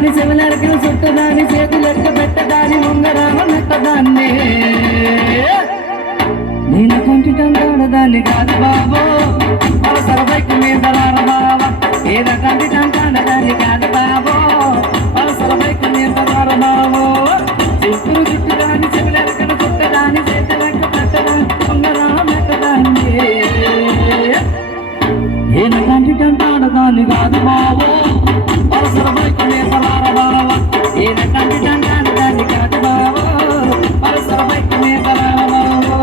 దాని చెవులకి చుట్టదాని చేతులెక్క పెట్టదాని ఉంగరామ నెట్టదాన్ని నేను కంటిటంటాడదాన్ని కాదు బాబో సరబైకి మీద రార బాబా ఏదో కంటిటంటాడదాన్ని కాదు బాబో సరబైకి మీద రార బాబో చుట్టూ చుట్టదాని చెవులెక్కను చుట్టదాని చేతులెక్క పెట్టదాని ఉంగరామ నెట్టదాన్ని నేను కంటిటంటాడదాన్ని కాదు బాబో సరబైకి మీద రార బాబా ఏదో కంటిటంటాడదాన్ని కాదు బాబో సరబైకి మీద రార బాబో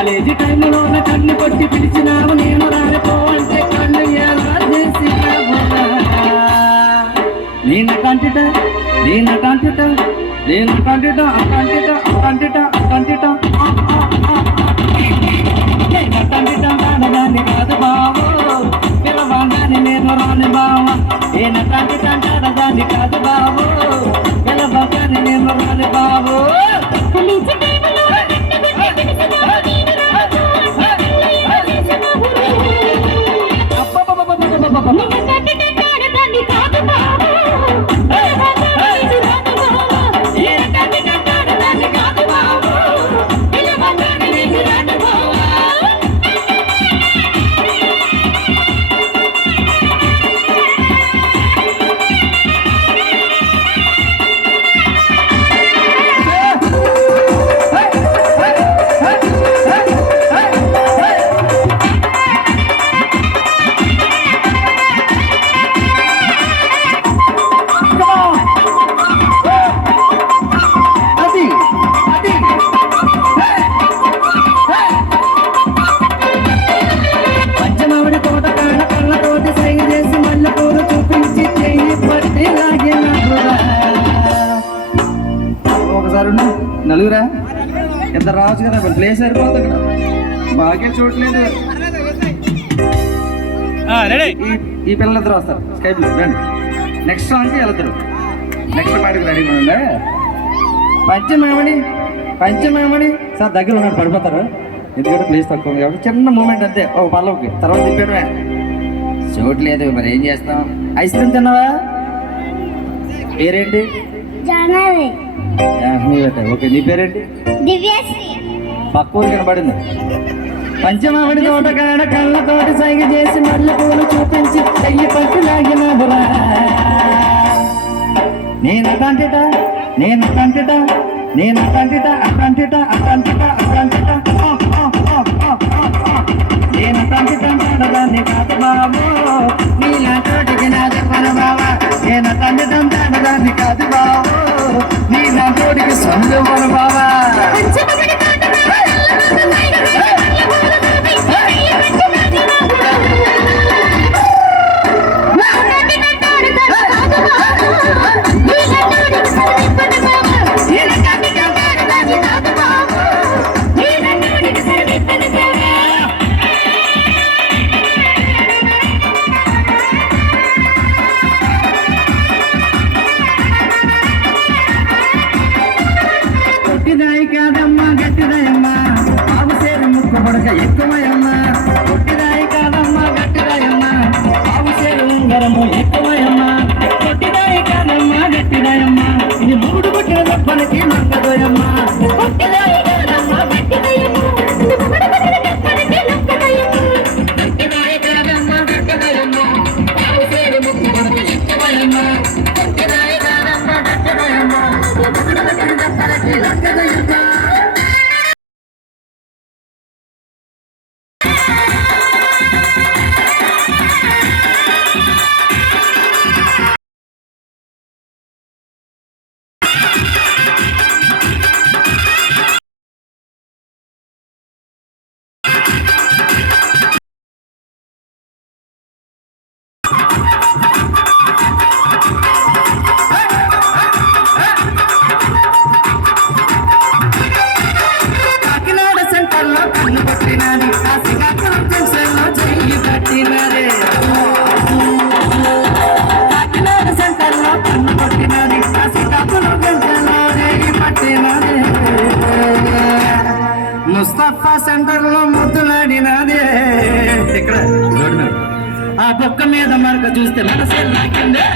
కాలేజీ టైంలో కన్ను కొట్టి పిలిచినావు నేను రాలిపో అంటే కన్ను ఎలా చేసి నేను కంటిట నేను కంటిట నేను కంటిట అకంటిట అకంటిట అకంటిట నేను కంటిట దాని కాదు బావో పిలవంగాని నేను రాని బావ నేను కంటిట దాని కాదు బావో పిలవంగాని నేను రాని బావో నలుగురా ఎంత రావచ్చు కదా ప్లేస్ సరిపోతుంది ఇక్కడ బాగా చూడలేదు ఈ పిల్లలిద్దరు వస్తారు స్కై బ్లూ రండి నెక్స్ట్ సాంగ్కి వెళ్తారు నెక్స్ట్ పాటికి రెడీ ఉండే పంచమేమని సార్ దగ్గర ఉన్నాడు పడిపోతారు ఎందుకంటే ప్లేస్ తక్కువ కాబట్టి చిన్న మూమెంట్ అంతే ఓ పల్లవుకి తర్వాత తిప్పాడువే చూడలేదు మరి ఏం చేస్తాం ఐస్ క్రీమ్ తిన్నావా పేరేంటి ఓకే నీ పేరేంటి పక్క ఊరు కనబడింది పంచమామిడి తోటకాడ కళ్ళతోటి సైగ చేసి మల్లె పూలు చూపించి చెయ్యి పట్టు లాగినబురా నేను కంటిట నేను కంటిట నేను కంటిట అకంటిట అకంటిట అకంటిట నేను కంటిట దాన్ని కాదు బాబు నీలా చోటికి నా చెప్పను బాబా నేను కంటిట దాన్ని కాదు బాబు నీలా చోటికి సొంత బాబా కాదమ్మ సఫా సెంటర్ లో ముద్దులాడినదే ఇక్కడ రోడ్డు మీద ఆ బొక్క మీద మరక చూస్తే మనసే నాకిందే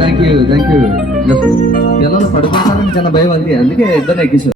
థ్యాంక్ యూ పిల్లలు పడుకుంటారని చిన్న భయం అందుకే ఇద్దరు ఎక్కించారు.